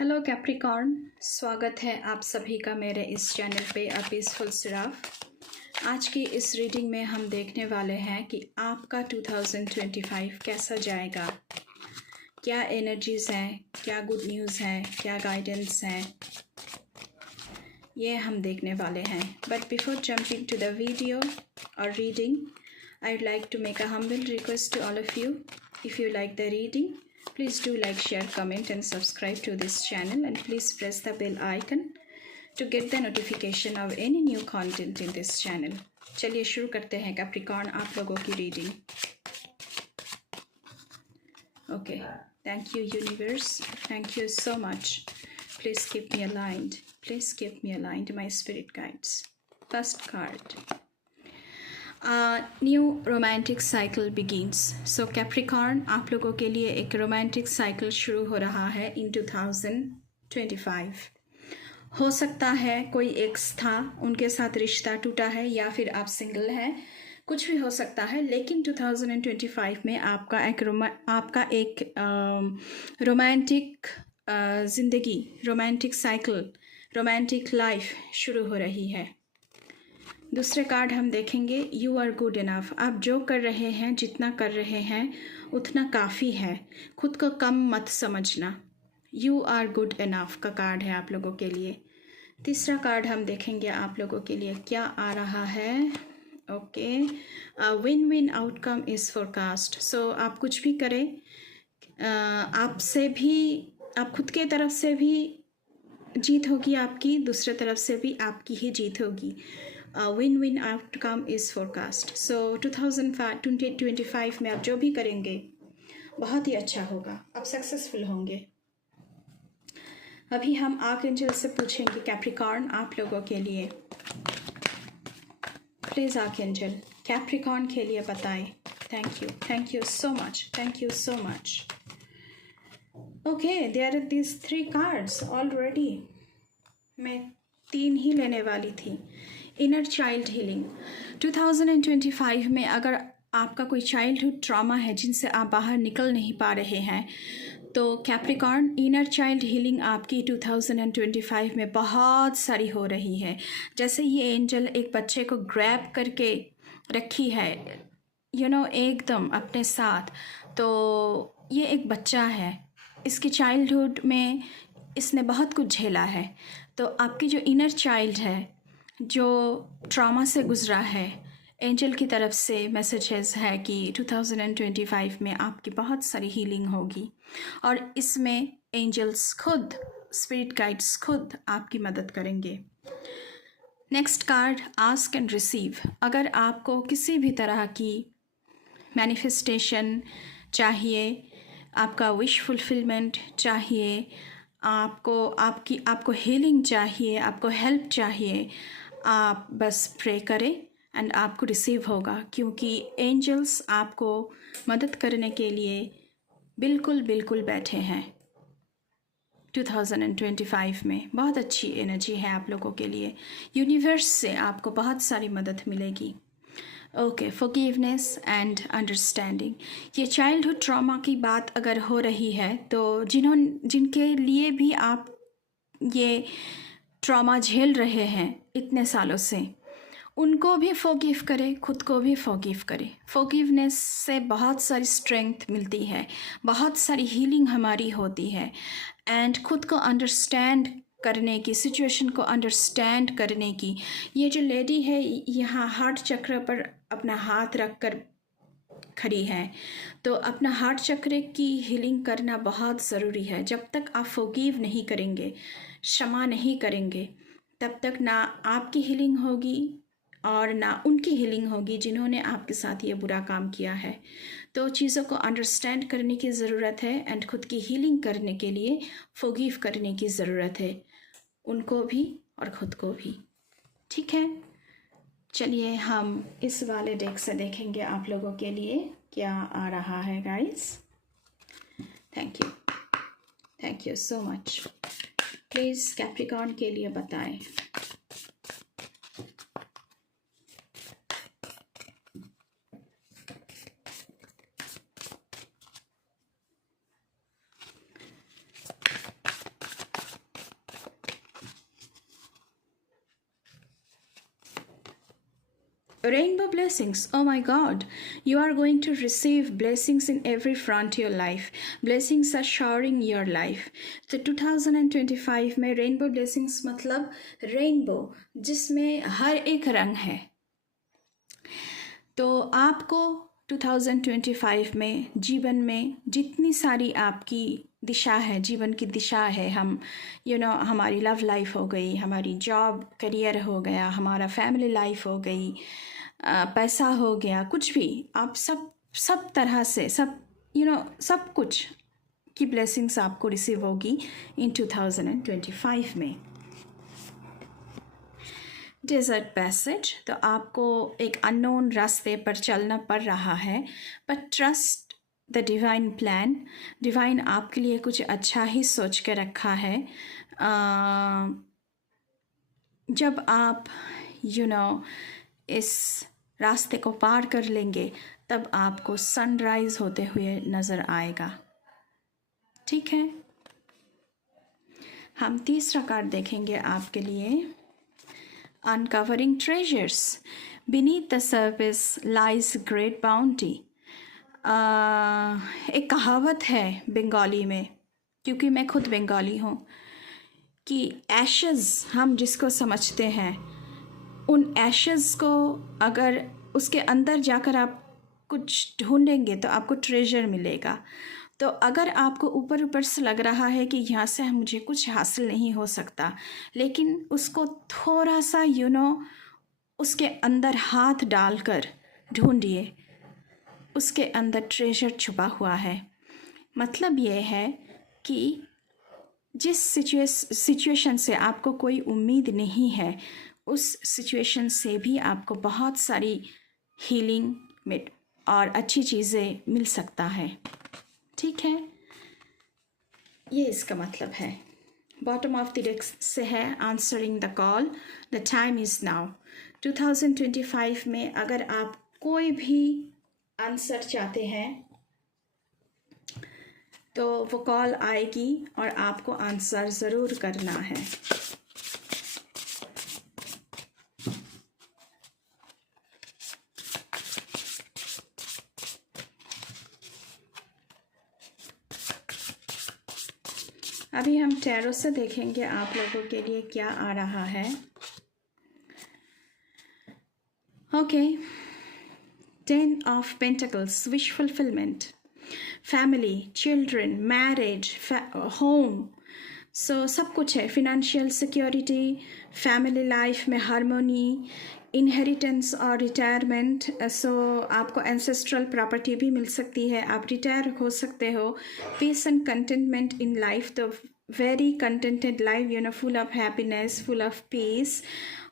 Hello Capricorn, स्वागत है आप सभी का मेरे इस चैनल पे अ पीसफुल सिराफ। आज की इस रीडिंग में हम देखने वाले हैं कि आपका 2025 कैसा जाएगा, क्या एनर्जीज़ हैं, क्या गुड न्यूज़ है, क्या गाइडेंस है, ये हम देखने वाले हैं। But before jumping to the video और reading, I would like to make a humble request to all of you. If you like the reading, please do like, share, comment and subscribe to this channel, and please press the bell icon to get the notification of any new content in this channel. चलिए शुरू करते हैं Capricorn आप लोगों की reading. Okay, thank you universe, thank you so much. Please keep me aligned, please keep me aligned my spirit guides. First card, new romantic cycle begins. So Capricorn, आप लोगों के लिए एक रोमांटिक साइकिल शुरू हो रहा है इन 2025। हो सकता है कोई एक्स था, उनके साथ रिश्ता टूटा है, या फिर आप सिंगल हैं, कुछ भी हो सकता है। लेकिन 2025 में आपका एक रोमांटिक ज़िंदगी, रोमांटिक साइकिल, रोमांटिक लाइफ शुरू हो रही है। दूसरे कार्ड हम देखेंगे, यू आर गुड इनफ। आप जो कर रहे हैं, जितना कर रहे हैं उतना काफ़ी है, खुद को कम मत समझना। यू आर गुड इनफ का कार्ड है आप लोगों के लिए। तीसरा कार्ड हम देखेंगे आप लोगों के लिए क्या आ रहा है। Okay, win win outcome is forecast. So आप कुछ भी करें, आपसे भी, आप खुद के तरफ से भी जीत होगी आपकी, दूसरे तरफ से भी आपकी ही जीत होगी। Win win outcome is forecast. So 2025 में आप जो भी करेंगे बहुत ही अच्छा होगा, आप सक्सेसफुल होंगे। अभी हम आर्कएंजल से पूछेंगे कैप्रिकॉर्न आप लोगों के लिए। प्लीज़ आर्कएंजल कैप्रिकॉर्न के लिए बताएं। Thank you so much, thank you so much. Okay, there are this 3 cards already. मैं 3 ही लेने वाली थी। इनर चाइल्ड हीलिंग 2025 में अगर आपका कोई चाइल्डहुड ट्रॉमा है जिनसे आप बाहर निकल नहीं पा रहे हैं, तो कैप्रिकॉर्न इनर चाइल्ड हीलिंग आपकी 2025 में बहुत सारी हो रही है। जैसे ये एंजल एक बच्चे को ग्रैब करके रखी है, एकदम अपने साथ। तो ये एक बच्चा है, इसकी चाइल्डहुड में इसने बहुत कुछ झेला है। तो आपकी जो इनर चाइल्ड है, जो ट्रॉमा से गुज़रा है, एंजल की तरफ से मैसेजेस है कि 2025 में आपकी बहुत सारी हीलिंग होगी, और इसमें एंजल्स खुद, स्पिरिट गाइड्स खुद आपकी मदद करेंगे। Next card, ask and receive. अगर आपको किसी भी तरह की मैनिफेस्टेशन चाहिए, आपका विश फुलफिलमेंट चाहिए, आपको हीलिंग चाहिए, आपको हेल्प चाहिए, आप बस प्रे करें एंड आपको रिसीव होगा, क्योंकि एंजल्स आपको मदद करने के लिए बिल्कुल बैठे हैं। 2025 में बहुत अच्छी एनर्जी है आप लोगों के लिए। यूनिवर्स से आपको बहुत सारी मदद मिलेगी। Okay, forgiveness and understanding. ये चाइल्डहुड ट्रॉमा की बात अगर हो रही है, तो जिनके लिए भी आप ये ट्रॉमा झेल रहे हैं इतने सालों से, उनको भी फॉरगिव करें, खुद को भी फॉरगिव करें। फॉरगिवनेस से बहुत सारी स्ट्रेंथ मिलती है, बहुत सारी हीलिंग हमारी होती है, एंड खुद को अंडरस्टैंड करने की, सिचुएशन को अंडरस्टैंड करने की। ये जो लेडी है यहाँ हार्ट चक्र पर अपना हाथ रख कर खड़ी है, तो अपना हार्ट चक्र की हीलिंग करना बहुत ज़रूरी है। जब तक आप फॉरगिव नहीं करेंगे, क्षमा नहीं करेंगे, तब तक ना आपकी हीलिंग होगी और ना उनकी हीलिंग होगी जिन्होंने आपके साथ ये बुरा काम किया है। तो चीज़ों को अंडरस्टैंड करने की ज़रूरत है, एंड खुद की हीलिंग करने के लिए फॉरगिव करने की ज़रूरत है, उनको भी और ख़ुद को भी। ठीक है, चलिए हम इस वाले डेक से देखेंगे आप लोगों के लिए क्या आ रहा है guys. Thank you so much. Please Capricorn के लिए बताएं। Rainbow blessings. Oh my God. You are going to receive blessings in every front of your life. Blessings are showering your life. तो 2025 में रेनबो ब्लेसिंग्स मतलब rainbow जिसमें हर एक रंग है। तो आपको 2025 में जीवन में जितनी सारी आपकी दिशा है, जीवन की दिशा है, हम हमारी लव लाइफ हो गई, हमारी जॉब करियर हो गया, हमारा फैमिली लाइफ हो गई, पैसा हो गया, कुछ भी आप सब तरह से सब कुछ की ब्लेसिंग्स आपको रिसीव होगी इन 2025 में। डेजर्ट पैसेज, तो आपको एक अननोन रास्ते पर चलना पड़ रहा है, but trust the divine plan. Divine आपके लिए कुछ अच्छा ही सोच के रखा है। जब आप इस रास्ते को पार कर लेंगे तब आपको सनराइज होते हुए नज़र आएगा। ठीक है, हम तीसरा कार्ड देखेंगे आपके लिए। Uncovering treasures. Beneath the surface lies great bounty. एक कहावत है बंगाली में, क्योंकि मैं खुद बंगाली हूँ, कि एशेज़ हम जिसको समझते हैं, उन एशेज़ को अगर उसके अंदर जाकर आप कुछ ढूंढेंगे तो आपको ट्रेजर मिलेगा। तो अगर आपको ऊपर ऊपर से लग रहा है कि यहाँ से मुझे कुछ हासिल नहीं हो सकता, लेकिन उसको थोड़ा सा उसके अंदर हाथ डालकर ढूंढिए, उसके अंदर ट्रेजर छुपा हुआ है। मतलब ये है कि जिस सिचुएशन से आपको कोई उम्मीद नहीं है, उस सिचुएशन से भी आपको बहुत सारी हीलिंग और अच्छी चीज़ें मिल सकता है। ठीक है, ये इसका मतलब है। बॉटम ऑफ द डेक से है answering the call, the time is now. 2025 में अगर आप कोई भी आंसर चाहते हैं तो वो कॉल आएगी और आपको आंसर ज़रूर करना है। अभी हम टैरो से देखेंगे आप लोगों के लिए क्या आ रहा है। Okay, 10 of pentacles, wish fulfilment, family, children, marriage, home, so सब कुछ है। फिनेंशियल सिक्योरिटी, फैमिली लाइफ में हारमोनी, इनहेरिटेंस और रिटायरमेंट। सो आपको एंसेस्ट्रल प्रॉपर्टी भी मिल सकती है, आप रिटायर हो सकते हो। Peace and contentment in life, तो very contented life, full of happiness, full of peace.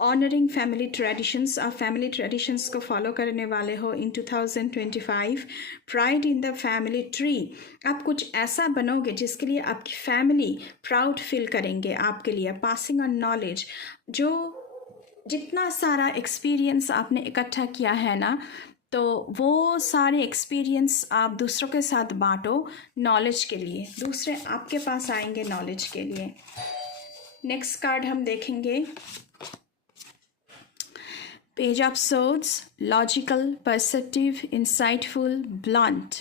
Honouring family traditions, आप फैमिली ट्रेडिशंस को फॉलो करने वाले हो in 2025। Pride in the family tree, आप कुछ ऐसा बनोगे जिसके लिए आपकी फैमिली प्राउड फील करेंगे आपके लिए। पासिंग ऑन नॉलेज, जो जितना सारा एक्सपीरियंस आपने इकट्ठा किया है ना, तो वो सारे एक्सपीरियंस आप दूसरों के साथ बांटो नॉलेज के लिए, दूसरे आपके पास आएंगे नॉलेज के लिए। नेक्स्ट कार्ड हम देखेंगे, page of swords, logical, perceptive, insightful, blunt.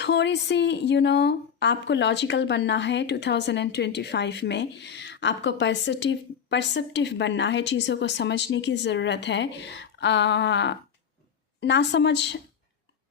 थोड़ी सी आपको लॉजिकल बनना है 2025 में, आपको परसेप्टिव बनना है, चीज़ों को समझने की ज़रूरत है। ना समझ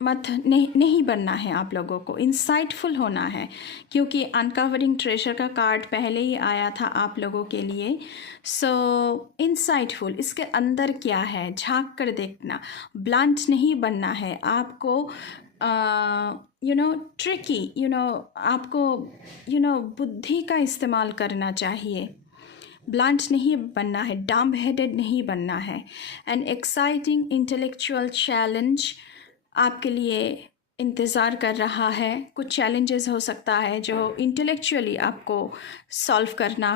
नहीं बनना है आप लोगों को, इंसाइटफुल होना है, क्योंकि अनकवरिंग ट्रेजर का कार्ड पहले ही आया था आप लोगों के लिए। सो इंसाइटफुल, इसके अंदर क्या है झांक कर देखना, ब्लंट नहीं बनना है आपको। ट्रिकी, आपको बुद्धि का इस्तेमाल करना चाहिए, ब्लंट नहीं बनना है, डम्ब हेडेड नहीं बनना है। एन एक्साइटिंग इंटेलेक्चुअल चैलेंज आपके लिए इंतज़ार कर रहा है। कुछ चैलेंजेस हो सकता है जो इंटेलेक्चुअली आपको सॉल्व करना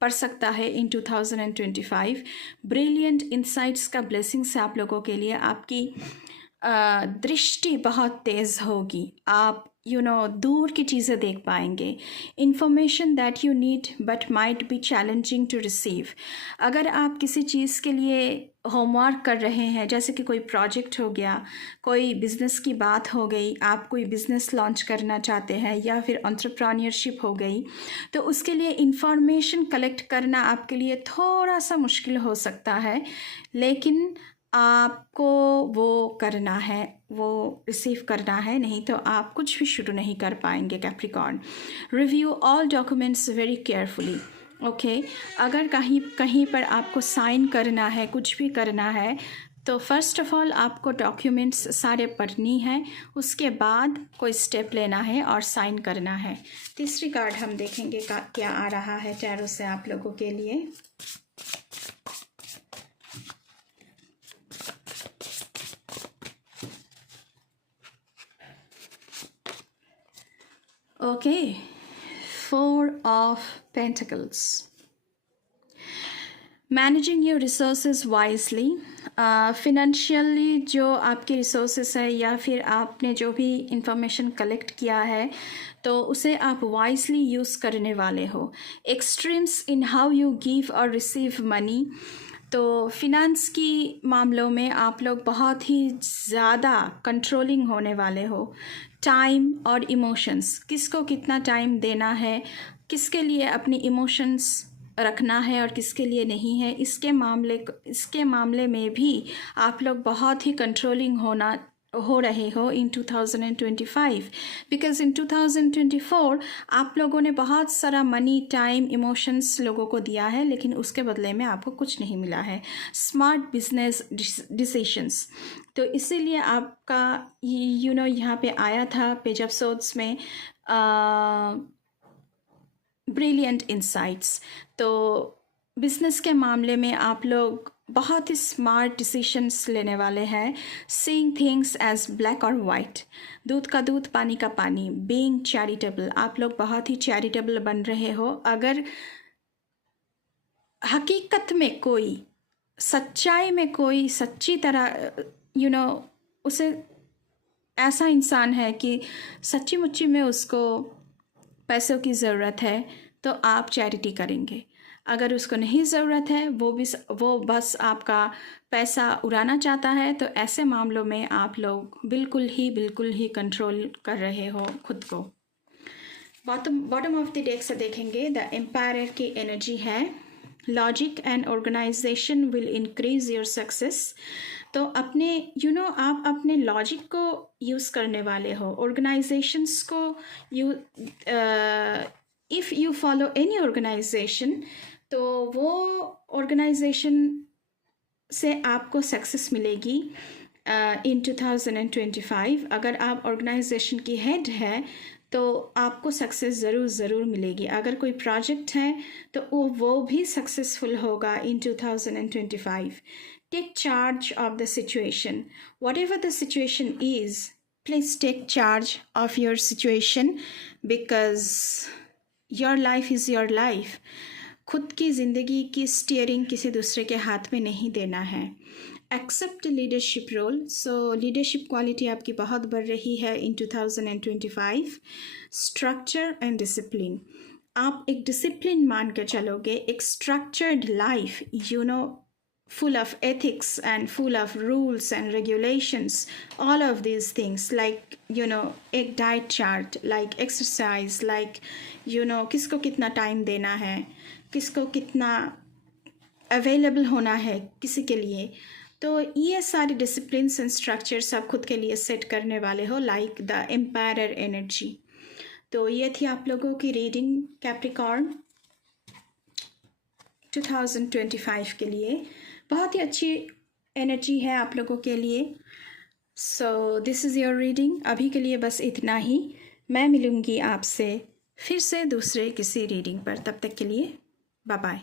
पड़ सकता है इन 2025। ब्रिलियंट इंसाइट्स का ब्लेसिंग्स है आप लोगों के लिए। आपकी दृष्टि बहुत तेज़ होगी, आप दूर की चीज़ें देख पाएंगे. Information that you need but might be challenging to receive. अगर आप किसी चीज़ के लिए होमवर्क कर रहे हैं, जैसे कि कोई प्रोजेक्ट हो गया, कोई बिज़नेस की बात हो गई, आप कोई बिज़नेस लॉन्च करना चाहते हैं, या फिर एंटरप्रेन्योरशिप हो गई, तो उसके लिए इंफॉर्मेशन कलेक्ट करना आपके लिए थोड़ा सा मुश्किल हो सकता है, लेकिन आपको वो करना है, वो रिसीव करना है, नहीं तो आप कुछ भी शुरू नहीं कर पाएंगे. Capricorn, review all documents very carefully. Okay, अगर कहीं कहीं पर आपको साइन करना है, कुछ भी करना है, तो फर्स्ट ऑफ ऑल आपको डॉक्यूमेंट्स सारे पढ़नी है, उसके बाद कोई स्टेप लेना है और साइन करना है. तीसरी कार्ड हम देखेंगे क्या आ रहा है टैरो से आप लोगों के लिए. Okay, Four of Pentacles. Managing your resources wisely. Financially जो आपके रिसोर्सेज है, या फिर आपने जो भी इंफॉर्मेशन कलेक्ट किया है, तो उसे आप वाइजली यूज़ करने वाले हो. Extremes in how you give और रिसीव मनी. तो फिनेंस की मामलों में आप लोग बहुत ही ज़्यादा कंट्रोलिंग होने वाले हो. टाइम और इमोशंस, किसको कितना टाइम देना है, किसके लिए अपनी इमोशंस रखना है और किसके लिए नहीं है, इसके मामले में भी आप लोग बहुत ही कंट्रोलिंग हो रहे हो इन 2025. बिकॉज इन 2024 आप लोगों ने बहुत सारा मनी, टाइम, इमोशंस लोगों को दिया है, लेकिन उसके बदले में आपको कुछ नहीं मिला है. Smart business decisions. तो इसीलिए आपका यहाँ पे आया था पेज ऑफ सोर्ड्स में ब्रिलियंट इंसाइट्स. तो बिजनेस के मामले में आप लोग बहुत ही स्मार्ट डिसीशंस लेने वाले हैं. सीइंग थिंग्स एज ब्लैक और वाइट. दूध का दूध, पानी का पानी. बीइंग चैरिटेबल, आप लोग बहुत ही चैरिटेबल बन रहे हो. अगर हकीकत में कोई, सच्चाई में कोई सच्ची तरह उसे ऐसा इंसान है कि सच्ची मुच्ची में उसको पैसों की ज़रूरत है, तो आप चैरिटी करेंगे. अगर उसको नहीं ज़रूरत है, वो बस आपका पैसा उड़ाना चाहता है, तो ऐसे मामलों में आप लोग बिल्कुल ही कंट्रोल कर रहे हो खुद को. बॉटम ऑफ द डेक से देखेंगे, द एम्पायर की एनर्जी है. Logic and organisation will increase your success. तो अपने आप अपने लॉजिक को यूज़ करने वाले हो. ऑर्गेनाइजेशंस को if you follow any organisation, तो वो ऑर्गेनाइजेशन से आपको सक्सेस मिलेगी इन 2025. अगर आप ऑर्गेनाइजेशन की हेड है, तो आपको सक्सेस ज़रूर मिलेगी. अगर कोई प्रोजेक्ट है, तो वो भी सक्सेसफुल होगा इन 2025. Take charge of the situation. Whatever the situation is, please take charge of your situation, because your life is your life. खुद की ज़िंदगी की स्टीयरिंग किसी दूसरे के हाथ में नहीं देना है. Accept leadership role. So leadership quality आपकी बहुत बढ़ रही है इन 2025. Structure and discipline. आप एक डिसिप्लिन मान के चलोगे. एक structured life, full of ethics and full of rules and regulations, all of these things, like एक diet chart, like exercise, like किसको कितना टाइम देना है, किसको कितना अवेलेबल होना है किसी के लिए. तो ये सारे डिसिप्लिन्स एंड स्ट्रक्चर्स आप खुद के लिए सेट करने वाले हो, लाइक द एम्पायर एनर्जी. तो ये थी आप लोगों की रीडिंग कैप्रिकॉर्न 2025 के लिए. बहुत ही अच्छी एनर्जी है आप लोगों के लिए. So this is your reading. अभी के लिए बस इतना ही. मैं मिलूँगी आपसे फिर से दूसरे किसी रीडिंग पर. तब तक के लिए बाय बाय.